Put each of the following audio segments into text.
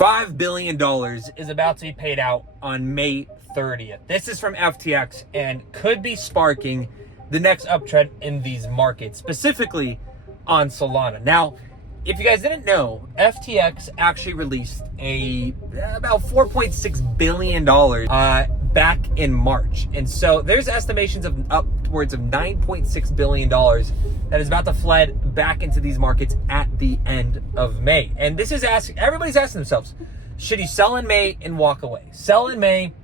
$5 billion is about to be paid out on May 30th. This is from FTX and could be sparking the next uptrend in these markets, specifically on Solana. Now, if you guys didn't know, FTX actually released about $4.6 billion back in March. And so there's estimations of upwards of $9.6 billion that is about to flood back into these markets at the end of May. And this is everybody's asking themselves, should you sell in May and walk away? Sell in May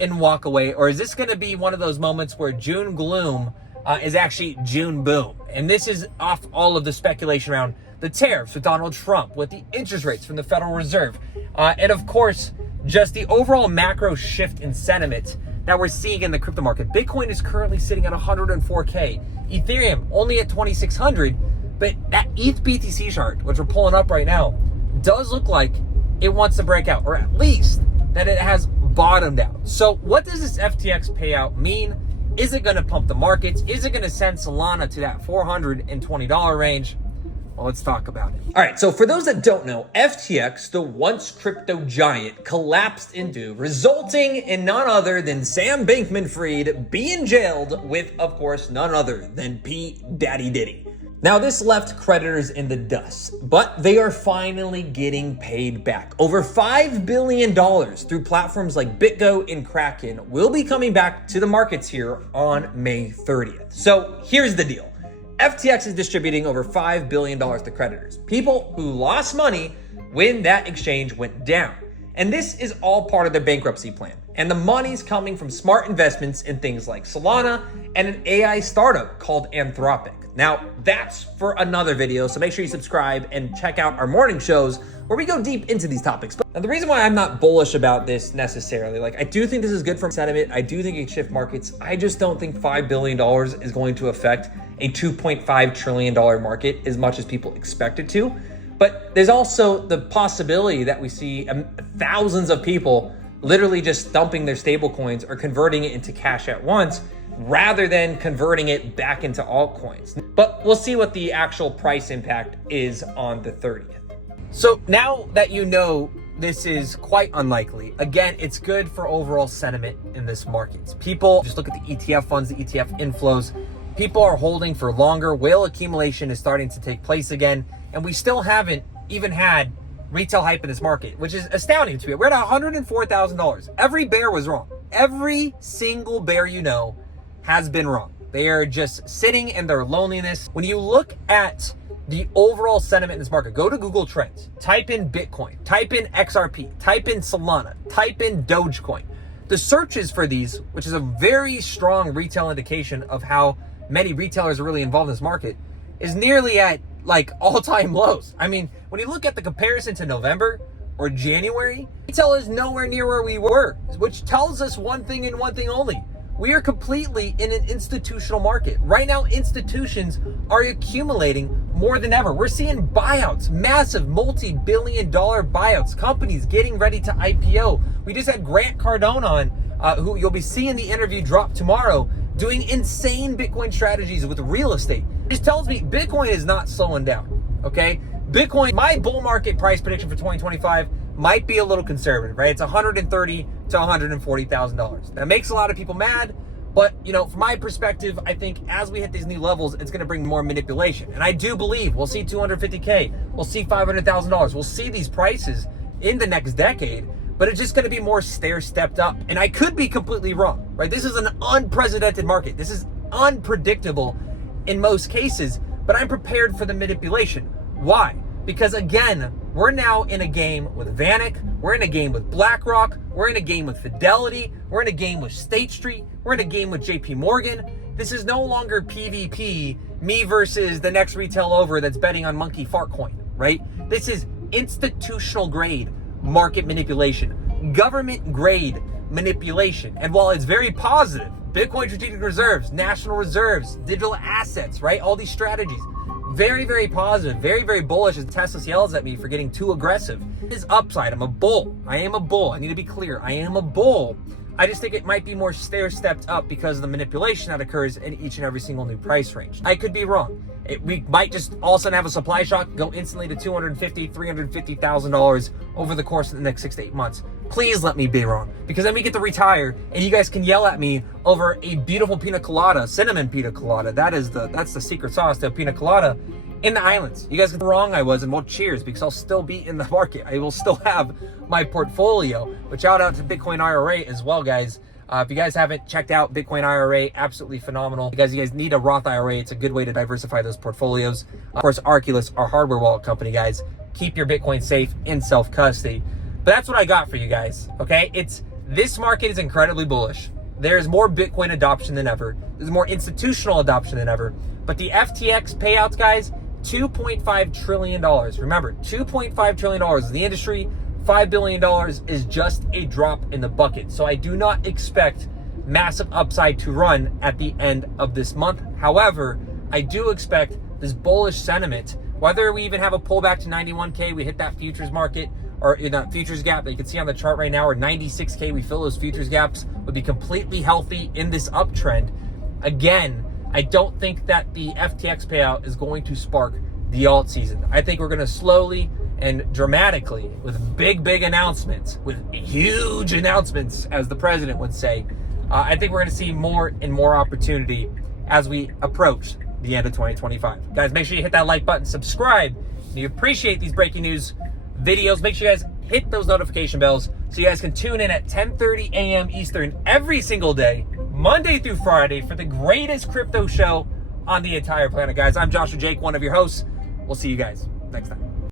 and walk away? Or is this going to be one of those moments where June gloom is actually June boom? And this is off all of the speculation around the tariffs with Donald Trump, with the interest rates from the Federal Reserve, and of course, just the overall macro shift in sentiment that we're seeing in the crypto market. Bitcoin is currently sitting at 104K, Ethereum only at 2,600, but that ETH BTC chart, which we're pulling up right now, does look like it wants to break out, or at least that it has bottomed out. So what does this FTX payout mean? Is it going to pump the markets? Is it going to send Solana to that $420 range? Well, let's talk about it. All right, so for those that don't know, FTX, the once crypto giant, collapsed into, resulting in none other than Sam Bankman-Fried being jailed with, of course, none other than P. Daddy Diddy. Now, this left creditors in the dust, but they are finally getting paid back. Over $5 billion through platforms like BitGo and Kraken will be coming back to the markets here on May 30th. So here's the deal. FTX is distributing over $5 billion to creditors, people who lost money when that exchange went down. And this is all part of their bankruptcy plan. And the money's coming from smart investments in things like Solana and an AI startup called Anthropic. Now, that's for another video, so make sure you subscribe and check out our morning shows where we go deep into these topics. But the reason why I'm not bullish about this necessarily, I do think this is good for sentiment. I do think it can shift markets. I just don't think $5 billion is going to affect a $2.5 trillion market as much as people expect it to. But there's also the possibility that we see thousands of people literally just dumping their stable coins or converting it into cash at once, rather than converting it back into altcoins. But we'll see what the actual price impact is on the 30th. So now that you know this is quite unlikely, again, it's good for overall sentiment in this market. People just look at the ETF funds, the ETF inflows. People are holding for longer. Whale accumulation is starting to take place again. And we still haven't even had retail hype in this market, which is astounding to me. We're at $104,000. Every bear was wrong. Every single bear you know has been wrong. They are just sitting in their loneliness. When you look at the overall sentiment in this market, go to Google Trends, type in Bitcoin, type in XRP, type in Solana, type in Dogecoin. The searches for these, which is a very strong retail indication of how many retailers are really involved in this market, is nearly at all-time lows. I mean, when you look at the comparison to November or January, retail is nowhere near where we were, which tells us one thing and one thing only. We are completely in an institutional market. Right now, institutions are accumulating more than ever. We're seeing buyouts, massive multi-billion-dollar buyouts, companies getting ready to IPO. We just had Grant Cardone on, who you'll be seeing the interview drop tomorrow, doing insane Bitcoin strategies with real estate. This tells me Bitcoin is not slowing down, okay? Bitcoin, my bull market price prediction for 2025 might be a little conservative, right? It's $130,000 to $140,000. That makes a lot of people mad, but from my perspective, I think as we hit these new levels, it's going to bring more manipulation. And I do believe we'll see 250K, we'll see $500,000, we'll see these prices in the next decade, but it's just going to be more stair-stepped up. And I could be completely wrong, right? This is an unprecedented market. This is unpredictable in most cases, but I'm prepared for the manipulation. Why? Because again, we're now in a game with Vanik, we're in a game with BlackRock, we're in a game with Fidelity, we're in a game with State Street, we're in a game with JP Morgan. This is no longer PvP, me versus the next retail over that's betting on Monkey Fart Coin, right? This is institutional grade market manipulation, government grade manipulation. And while it's very positive, Bitcoin strategic reserves, national reserves, digital assets, right? All these strategies, very, very positive, very, very bullish, as Tesla yells at me for getting too aggressive. It is upside. I'm a bull. I am a bull. I need to be clear. I am a bull I just think it might be more stair-stepped up because of the manipulation that occurs in each and every single new price range. I could be wrong. We might just all of a sudden have a supply shock, go instantly to $250,000, $350,000 over the course of the next 6 to 8 months. Please let me be wrong, because then we get to retire and you guys can yell at me over a beautiful pina colada, cinnamon pina colada. That's the secret sauce to a pina colada in the islands. You guys get wrong I was, and well, cheers, because I'll still be in the market. I will still have my portfolio. But shout out to Bitcoin IRA as well, guys. If you guys haven't checked out Bitcoin IRA, absolutely phenomenal. You guys need a Roth IRA. It's a good way to diversify those portfolios. Of course, Arculus, our hardware wallet company, guys. Keep your Bitcoin safe in self-custody. But that's what I got for you guys, okay? This market is incredibly bullish. There's more Bitcoin adoption than ever. There's more institutional adoption than ever. But the FTX payouts, guys, $2.5 trillion. Remember, $2.5 trillion is the industry. $5 billion is just a drop in the bucket. So I do not expect massive upside to run at the end of this month. However, I do expect this bullish sentiment, whether we even have a pullback to 91K, we hit that futures market, or in that futures gap that you can see on the chart right now, or 96K, we fill those futures gaps, would be completely healthy in this uptrend. Again, I don't think that the FTX payout is going to spark the alt season. I think we're going to slowly and dramatically, with big announcements, with huge announcements, as the president would say, I think we're going to see more and more opportunity as we approach the end of 2025. Guys, make sure you hit that like button, subscribe. If you appreciate these breaking news videos, make sure you guys hit those notification bells so you guys can tune in at 10:30 a.m. Eastern every single day, Monday through Friday, for the greatest crypto show on the entire planet. Guys, I'm Joshua Jake, one of your hosts. We'll see you guys next time.